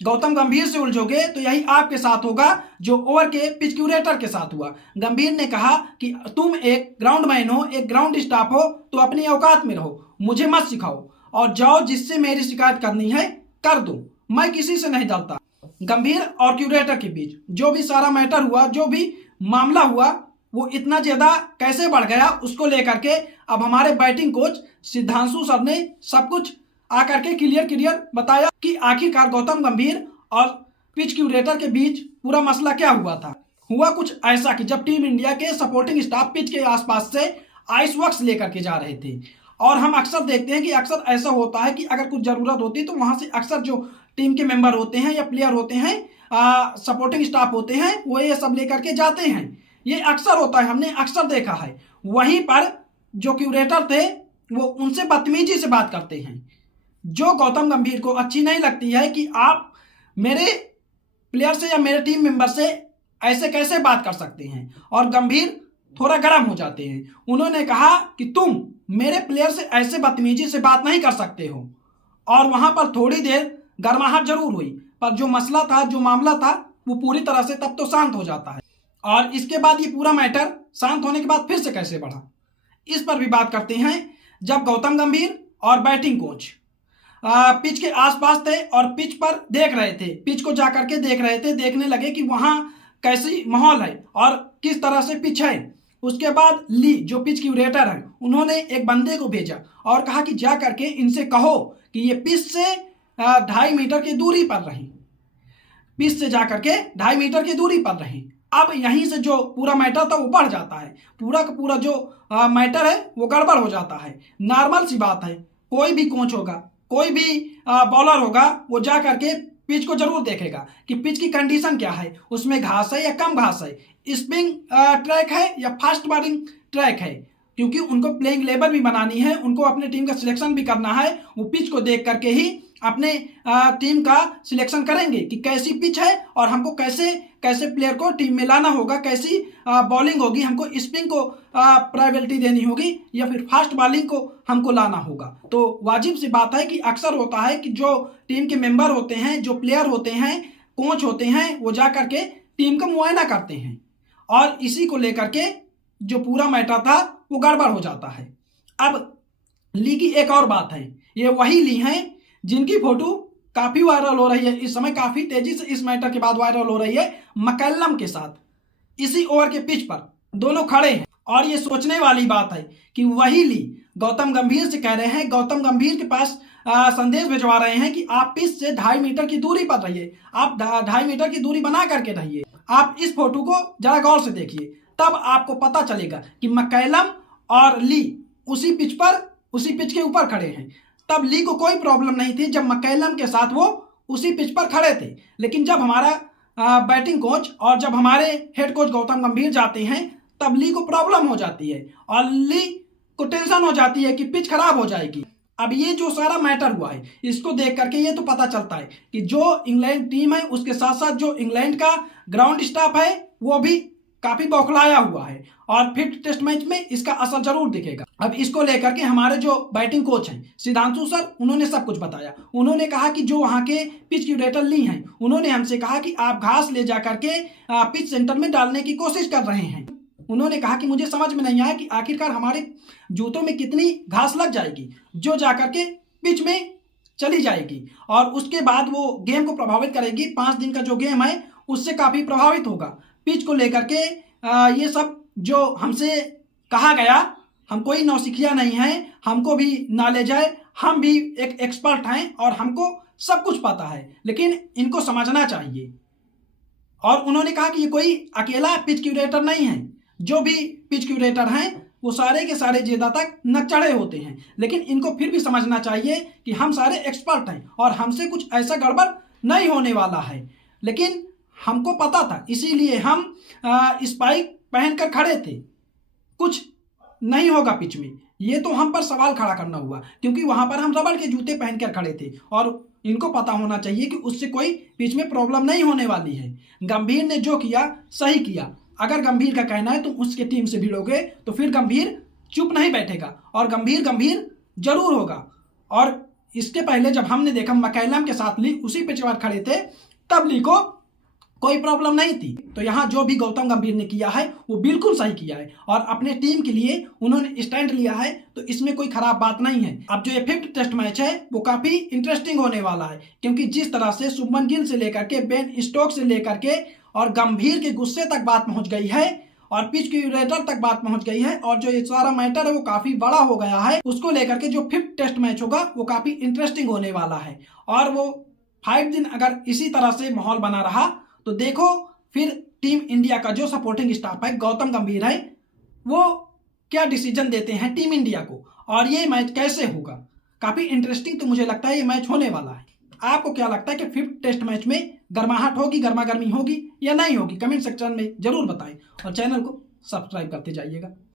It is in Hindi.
गौतम गंभीर से उलझोगे तो यही आपके साथ होगा जो ओवर के पिच क्यूरेटर के साथ हुआ। गंभीर ने कहा कि तुम एक ग्राउंड मैन हो, एक ग्राउंड स्टाफ हो, तो अपनी औकात में रहो, मुझे मत सिखाओ और जाओ जिससे मेरी शिकायत करनी है कर दो, मैं किसी से नहीं डरता। गंभीर और क्यूरेटर के बीच जो भी सारा मैटर हुआ, जो भी मामला हुआ, वो इतना ज्यादा कैसे बढ़ गया उसको लेकर के अब हमारे बैटिंग कोच सिद्धांशु सर ने सब कुछ आकर के क्लियर बताया कि आखिरकार गौतम गंभीर और पिच क्यूरेटर के बीच पूरा मसला क्या हुआ था। हुआ कुछ ऐसा कि जब टीम इंडिया के सपोर्टिंग स्टाफ पिच के आसपास से आइस वर्क्स लेकर के जा रहे थे, और हम अक्सर देखते हैं कि अक्सर ऐसा होता है कि अगर कुछ जरूरत होती है तो वहां से अक्सर जो टीम के मेंबर होते हैं या प्लेयर होते हैं, सपोर्टिंग स्टाफ होते हैं, वो ये सब लेकर के जाते हैं। ये अक्सर होता है, हमने अक्सर देखा है। वहीं पर जो क्यूरेटर थे वो उनसे बदतमीजी से बात करते हैं, जो गौतम गंभीर को अच्छी नहीं लगती है कि आप मेरे प्लेयर से या मेरे टीम मेंबर से ऐसे कैसे बात कर सकते हैं। और गंभीर थोड़ा गर्म हो जाते हैं। उन्होंने कहा कि तुम मेरे प्लेयर से ऐसे बदतमीजी से बात नहीं कर सकते हो। और वहां पर थोड़ी देर गर्माहट जरूर हुई, पर जो मसला था, जो मामला था, वो पूरी तरह से तब तो शांत हो जाता है। और इसके बाद ये पूरा मैटर शांत होने के बाद फिर से कैसे बढ़ा, इस पर भी बात करते हैं। जब गौतम गंभीर और बैटिंग कोच पिच के आसपास थे और पिच पर देख रहे थे, पिच को जाकर के देख रहे थे, देखने लगे कि वहां कैसी माहौल है और किस तरह से पिच है। उसके बाद ली जो पिच क्यूरेटर है, उन्होंने एक बंदे को भेजा और कहा कि जा करके इनसे कहो कि ये पिच से 2.5 मीटर की दूरी पर रहें, पिच से जाकर के 2.5 मीटर की दूरी पर रहें। अब यहीं से जो पूरा मैटर था वो बढ़ जाता है, पूरा का पूरा जो मैटर है वो गड़बड़ हो जाता है। नॉर्मल सी बात है, कोई भी कोच होगा, कोई भी बॉलर होगा, वो जा करके पिच को जरूर देखेगा कि पिच की कंडीशन क्या है, उसमें घास है या कम घास है, स्पिन ट्रैक है या फास्ट बॉलिंग ट्रैक है, क्योंकि उनको प्लेइंग 11 भी बनानी है, उनको अपने टीम का सिलेक्शन भी करना है। वो पिच को देख करके ही अपने टीम का सिलेक्शन करेंगे कि कैसी पिच है और हमको कैसे कैसे प्लेयर को टीम में लाना होगा, कैसी बॉलिंग होगी, हमको स्पिन को प्रायोरिटी देनी होगी या फिर फास्ट बॉलिंग को हमको लाना होगा। तो वाजिब सी बात है कि अक्सर होता है कि जो टीम के मेंबर होते हैं, जो प्लेयर होते हैं, कोच होते हैं, वो जा करके टीम का मुआयना करते हैं और इसी को लेकर के जो पूरा मैटर था वो गड़बड़ हो जाता है। अब ली की एक और बात है, ये वही ली हैं जिनकी फोटो काफी वायरल हो रही है इस समय, काफी तेजी से इस मैटर के बाद वायरल हो रही है। मैकलम के साथ इसी ओवर के पिच पर दोनों खड़े हैं और ये सोचने वाली बात है कि वही ली गौतम गंभीर से कह रहे हैं, गौतम गंभीर के पास संदेश भिजवा रहे हैं कि आप पिच से 2.5 मीटर की दूरी पर रहिए, आप 2.5 मीटर की दूरी बना करके रहिए। आप इस फोटो को जरा गौर से देखिए, तब आपको पता चलेगा कि मैकलम और ली उसी पिच के ऊपर खड़े हैं। तब ली को कोई प्रॉब्लम नहीं थी जब मैकलम के साथ वो उसी पिच पर खड़े थे, लेकिन जब हमारा बैटिंग कोच और जब हमारे हेड कोच गौतम गंभीर जाते हैं तब ली को प्रॉब्लम हो जाती है और ली को टेंशन हो जाती है कि पिच खराब हो जाएगी। अब ये जो सारा मैटर हुआ है, इसको देख करके ये तो पता चलता है कि जो इंग्लैंड टीम है उसके साथ साथ जो इंग्लैंड का ग्राउंड स्टाफ है वो भी काफी बौखलाया हुआ है और फिर टेस्ट मैच में इसका असर जरूर दिखेगा। अब इसको लेकर के हमारे जो बैटिंग कोच हैं सिद्धांशु सर, उन्होंने सब कुछ बताया। उन्होंने कहा कि जो वहां के पिच क्यूरेटर ली हैं, उन्होंने हमसे कहा कि आप घास ले जाकर के पिच सेंटर में डालने की कोशिश कर रहे हैं। उन्होंने कहा कि मुझे समझ में नहीं आया कि आखिरकार हमारे जूतों में कितनी घास लग जाएगी जो जाकर के पिच में चली जाएगी और उसके बाद वो गेम को प्रभावित करेगी। 5 दिन का जो गेम है उससे काफी प्रभावित होगा। पिच को लेकर के ये सब जो हमसे कहा गया, हम कोई नौसिखिया नहीं है, हमको भी नॉलेज है, हम भी एक एक्सपर्ट हैं और हमको सब कुछ पता है, लेकिन इनको समझना चाहिए। और उन्होंने कहा कि ये कोई अकेला पिच क्यूरेटर नहीं है, जो भी पिच क्यूरेटर हैं वो सारे के सारे ज्यादा तक न चढ़े होते हैं, लेकिन इनको फिर भी समझना चाहिए कि हम सारे एक्सपर्ट हैं और हमसे कुछ ऐसा गड़बड़ नहीं होने वाला है। लेकिन हमको पता था, इसीलिए हम स्पाइक पहनकर खड़े थे, कुछ नहीं होगा पिच में। ये तो हम पर सवाल खड़ा करना हुआ क्योंकि वहां पर हम रबड़ के जूते पहनकर खड़े थे और इनको पता होना चाहिए कि उससे कोई पिच में प्रॉब्लम नहीं होने वाली है। गंभीर ने जो किया सही किया। अगर गंभीर का कहना है तुम उसके टीम से भिड़ोगे तो फिर गंभीर चुप नहीं बैठेगा और गंभीर जरूर होगा। और इसके पहले जब हमने देखा मैकैलम के साथ ली उसी पिच पर खड़े थे, तब ली को कोई प्रॉब्लम नहीं थी। तो यहाँ जो भी गौतम गंभीर ने किया है वो बिल्कुल सही किया है और अपने टीम के लिए उन्होंने स्टैंड लिया है, तो इसमें कोई खराब बात नहीं है। अब जो ये 5th टेस्ट मैच है वो काफी इंटरेस्टिंग होने वाला है, क्योंकि जिस तरह से शुभमन गिल से लेकर के बेन स्टोक्स से लेकर के और गंभीर के गुस्से तक बात पहुंच गई है और पिच क्यूरेटर तक बात पहुंच गई है और जो ये सारा मैटर है वो काफी बड़ा हो गया है, उसको लेकर के जो 5th टेस्ट मैच होगा वो काफी इंटरेस्टिंग होने वाला है। और वो 5 दिन अगर इसी तरह से माहौल बना रहा तो देखो फिर टीम इंडिया का जो सपोर्टिंग स्टाफ है, गौतम गंभीर है, वो क्या डिसीजन देते हैं टीम इंडिया को और ये मैच कैसे होगा। काफी इंटरेस्टिंग तो मुझे लगता है ये मैच होने वाला है। आपको क्या लगता है कि 5th टेस्ट मैच में गर्माहट होगी, गर्मा गर्मी होगी या नहीं होगी? कमेंट सेक्शन में जरूर बताएं और चैनल को सब्सक्राइब करते जाइएगा।